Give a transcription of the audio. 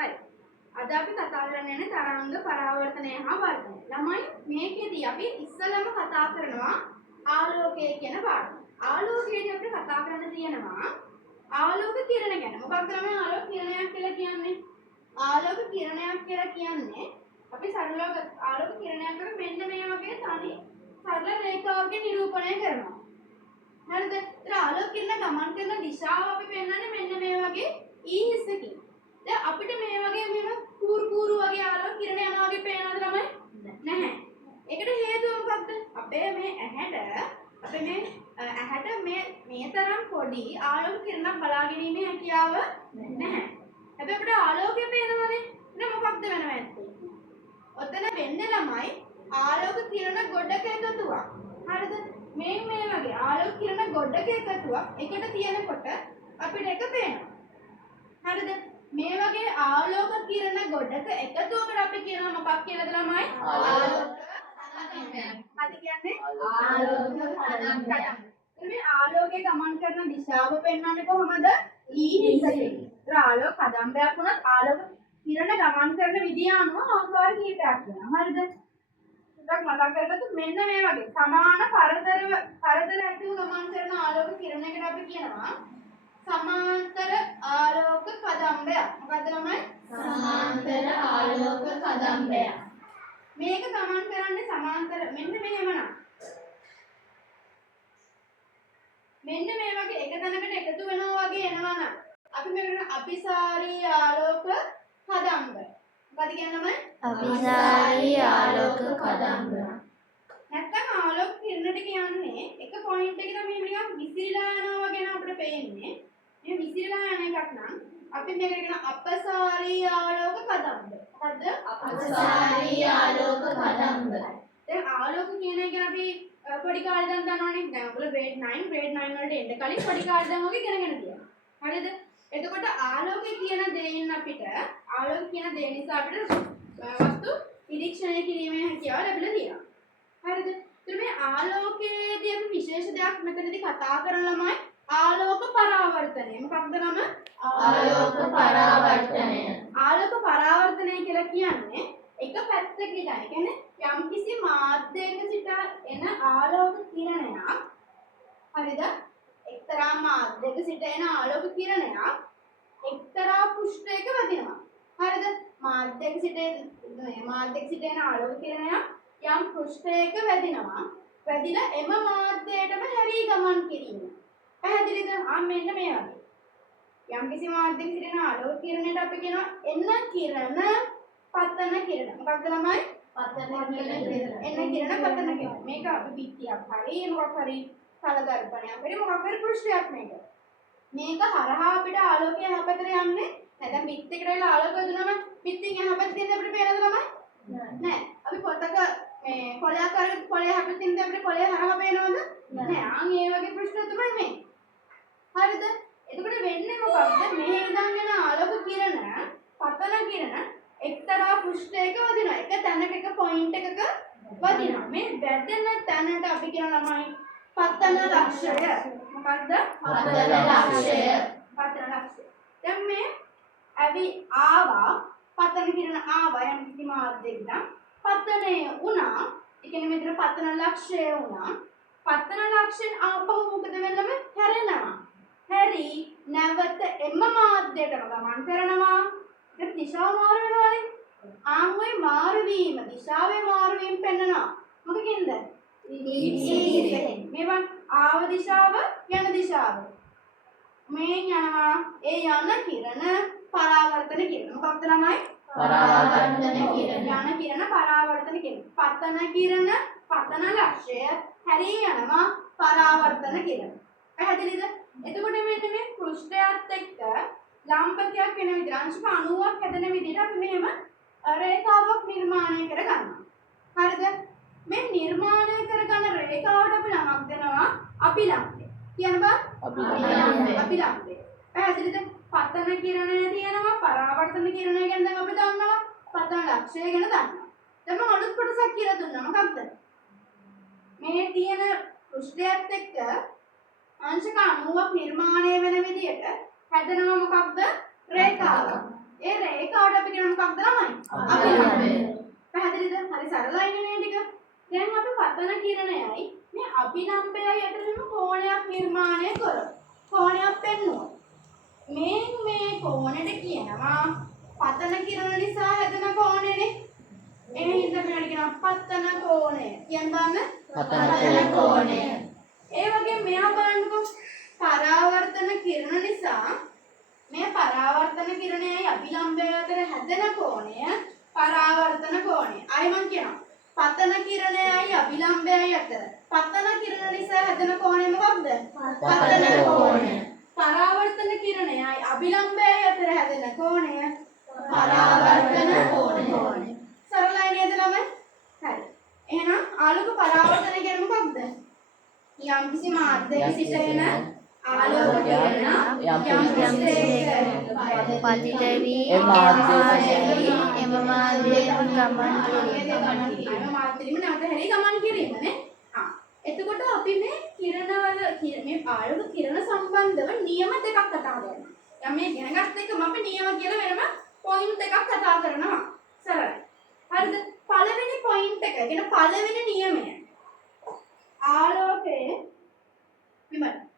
හරි. අද අපි කතා කරන්න යන්නේ තරංග පරාවර්තනය හා වර්ධනය. ළමයි මේකෙදී අපි ඉස්සෙල්ලාම කතා කරනවා ආලෝකය කියන පාඩම. ආලෝකයේදී අපිට කතා කරන්න තියෙනවා ආලෝක කිරණ ගැන. මොකක්ද ළමයි ආලෝක කිරණයක් කියලා කියන්නේ? ආලෝක කිරණයක් කියලා කියන්නේ අපි සරලව ආලෝක කිරණයක් කරලා මෙන්න මේ වගේ තනි සරල රේඛාවකින් නිරූපණය කරනවා. හරිද? ඒතර ආලෝක කිරණ ගමන් කරන දිශාව අපි පෙන්වන්නේ මෙන්න මේ වගේ E හිස්සකින්. දැන් අපිට මේ වගේ මෙහෙම කූරු වගේ ආලෝක කිරණ යනවා වගේ පේනවද ළමයි? නැහැ. ඒකට හේතුව මොකක්ද? අපේ මේ ඇහැට මේ තරම් පොඩි ආලෝක කිරණක් බලා ගැනීමේ හැකියාව නැහැ. හැබැයි අපිට ආලෝකය පේනවනේ. එහෙනම් මොකක්ද වෙනව ඇත්තේ? ඔතන වෙන්නේ ළමයි ආලෝක කිරණ ගොඩක එකතුවක්. හරිද? මේ වගේ ආලෝක කිරණ ගොඩක එකතුවක් එකට තියෙනකොට අපිට එක පේනවා. හරිද? මේ වගේ ආලෝක කිරණ ගොඩක එකතුවකට අපි කියනවා මොකක් කියලාද ළමයි? ආලෝක කදම්බයක්. හරි කියන්නේ ආලෝක කදම්බයක්. මේ ආලෝකයේ ගමන් කරන දිශාව පෙන්වන්නේ කොහොමද? E හිස්සකින්. ඒතර ආලෝක කදම්බයක් වුණත් ආලෝක කිරණ ගමන් කරන විදිය අනුව ආකාර කීපයක් වෙනවා. හරිද? ටිකක් මතක් කරගත්තොත් මෙන්න මේ වගේ සමාන පරතර ඇතුව ගමන් කරන ආලෝක කිරණයකට අපි කියනවා සමාන්තර ආලෝක කදම්බයක්. මොකද්ද ළමයි? සමාන්තර ආලෝක කදම්බයක්. මේක ගමන් කරන්නේ සමාන්තර මෙන්න මෙහෙමනම්. මෙන්න මේ වගේ එක තැනකට එකතු වෙනවා වගේ එනවා නම් අපි මේකට අபிසාරී ආලෝක කදම්බය. මොකද කියන්නේ? අபிසාරී ආලෝක කදම්බය. නැත්තම් ආලෝක කිරණ ටික යන්නේ එක පොයින්ට් එකකට මෙහෙම නිකන් විසිරීලා යනවා වගේ නේද අපිට පේන්නේ. මේ විසිරීලා යන එකක් නම් අපි මේකට කියන අපසාරී ආලෝක කදම්බය. මොකද්ද? අපසාරී ආලෝක කදම්බය. දැන් ආලෝක කියන එක අපි පොඩි කාලේ දැන් දන්නවනේ. දැන් අපල grade 9 වලට එන්න කලින් පොඩි කාලේ දැන් වගේ ඉගෙනගෙන තියෙනවා. හරිද? එතකොට ආලෝකය කියන දේෙන් අපිට ආලෝක කියන දේ නිසා අපිට වස්තු නිරීක්ෂණය කිරීමේ හැකියාව ලැබිලා තියෙනවා. හරිද? ඒත් මේ ආලෝකයේදී අපි විශේෂ දෙයක් මෙතනදී කතා කරන ළමයි ආලෝක පරාවර්තනය. මොකක්ද නම? ආලෝක පරාවර්තනය. ආලෝක පරාවර්තනය කියලා කියන්නේ එක පැත්තකට කියන්නේ යම්කිසි මාධ්‍යයක සිට එන ආලෝක කිරණයක්. හරිද? එක්තරා මාධ්‍යයක සිට එන ආලෝක කිරණයක් එක්තරා පෘෂ්ඨයක වදිනවා. හරිද? මාධ්‍යයක සිට එන ආලෝක කිරණයක් යම් පෘෂ්ඨයක වැදිනවා. වැදිලා එම මාධ්‍යයටම හැරී ගමන් කිරීම. පැහැදිලිද? මෙන්න මේ වගේ. යම්කිසි මාධ්‍යයක සිට එන ආලෝක කිරණයට අපි කියනවා එන කිරණ පතන කිරණ. මොකක්ද ළමයි? පතන කිරණ. එන කිරණ පතන කිරණ. මේක අපි පිටියක් හරි මොකක් හරි තලදර්පණයක් හරි මොකක් හරි පෘෂ්ඨයක් මේක. මේක හරහා අපිට ආලෝකය යහපැතට යන්නේ. නැත්නම් පිටේකට වෙලා ආලෝකය දුනම පිටින් යහපැතට තියෙන අපිට පේනවද ළමයි? නෑ. අපි පොතක මේ කොළයක් අරගෙන කොළේ යහපැතට තියෙන අපිට කොළේ හරහා පේනවද? නෑ. ඒ වගේ පෘෂ්ඨ තමයි මේ. හරිද? එතකොට වෙන්නේ මොකක්ද? මෙහි ඉඳන් එන ආලෝක කිරණ පතන කිරණ එක්තරා පෘෂ්ඨයක වදිනවා. එක තැනක එක පොයින්ට් එකක වදිනවා. මේ වැදෙන තැනට අපි කියන ළමයි පතන ලක්ෂය. මොකක්ද? පතන ලක්ෂය. පතන ලක්ෂය. දැන් මේ ආවා පතන කිරණ ආවා යම් කිසි මාධ්‍යයකට පතනය වුණා. ඒ කියන්නේ මෙතන පතන ලක්ෂය වුණා. පතන ලක්ෂයෙන් ආපහු මොකද වෙන්නේ? හැරෙනවා. හැරි නැවත එම මාධ්‍යයටම ගමන් කරනවා. ඒක දිශාව මාරු වෙනවානේ. ආන්ගේ මාරු වීම දිශාවේ මාරු වීම පෙන්නනවා. මොකකින්ද? මේවා ආව දිශාව යන දිශාව. මේ යනවා ඒ යන කිරණ පරාවර්තන කිරණ. මොකක්ද ළමයි? පරාවර්තන කිරණ. යන කිරණ පරාවර්තන කිරණ. පතන කිරණ පතන ලක්ෂය හැරී යනවා පරාවර්තන කිරණ. පැහැදිලිද? එතකොට මෙන්න මේ පෘෂ්ඨයත් එක්ක ලාම්පතියක් වෙන විදිහට අංශක 90ක් හැදෙන විදිහට අපි මෙහෙම රේඛාවක් නිර්මාණය කරගන්නවා. හරිද? මේ නිර්මාණය කරගන්න රේඛාවට අපි නමක් දෙනවා අභිලම්බය. කියන බා අභිලම්බය. පැහැදිලිද? පතන කිරණය තියෙනවා පරාවර්තන කිරණය ගැන දැන් අපි දන්නවා. පතන ලක්ෂය ගැන දන්නවා. දැන් මම අලුත් කොටසක් කියලා දුන්නා. මොකක්ද? මේ තියෙන පෘෂ්ඨයත් එක්ක අංශක 90ක් නිර්මාණය වෙන විදිහට හැදෙනවා මොකක්ද? රේඛාවක්. ඒ රේඛාවට කියන මොකක්ද ළමයි? අභිලම්බය. පැහැදිලිද? හරි සරලයිනේ මේ ටික. දැන් අපි පතන කිරණයයි මේ අභිලම්බයයි අතරම කෝණයක් නිර්මාණය කරමු. කෝණයක් පෙන්නුවා. මේ කෝණෙට කියනවා පතන කිරණ නිසා හැදෙන කෝණෙනේ. එහෙනම් හින්දා මේකට කියනවා පතන කෝණය. කියන්න බලන්න. පතන කෝණය. ඒ වගේ මෙයා බලන්නකො පරාවර්තන කිරණ නිසා මේ පරාවර්තන කිරණයයි අභිලම්බය අතර හැදෙන කෝණය පරාවර්තන කෝණය. අය මං කියනවා පතන කිරණයයි අභිලම්බයයි අතර පතන කිරණ නිසා හැදෙන කෝණය මොකක්ද? පතන කෝණය. පරාවර්තන කිරණයයි අභිලම්බයයි අතර හැදෙන කෝණය පරාවර්තන කෝණය. සරලයි නේද ළමයි? හරි. එහෙනම් ආලෝක පරාවර්තන කියන්නේ මොකක්ද? යම්කිසි මාධ්‍යයක සිට එන ආලෝක කිරණ පතිත වී එම මාධ්‍යයෙන් ගමන් කිරීම. මාධ්‍යෙම නැවත හැරී ගමන් කිරීමනේ. එතකොට අපි මේ කිරණවල මේ ආලෝක කිරණ සම්බන්ධව නියම දෙකක් කතා කරනවා. දැන් මේ ඉගෙන ගන්න එකම අපි නියම කියලා වෙනම පොයින්ට් එකක් කතා කරනවා. සරලයි. හරිද? පළවෙනි පොයින්ට් එක, කියන පළවෙනි නියමය. ආලෝකයේ විමල්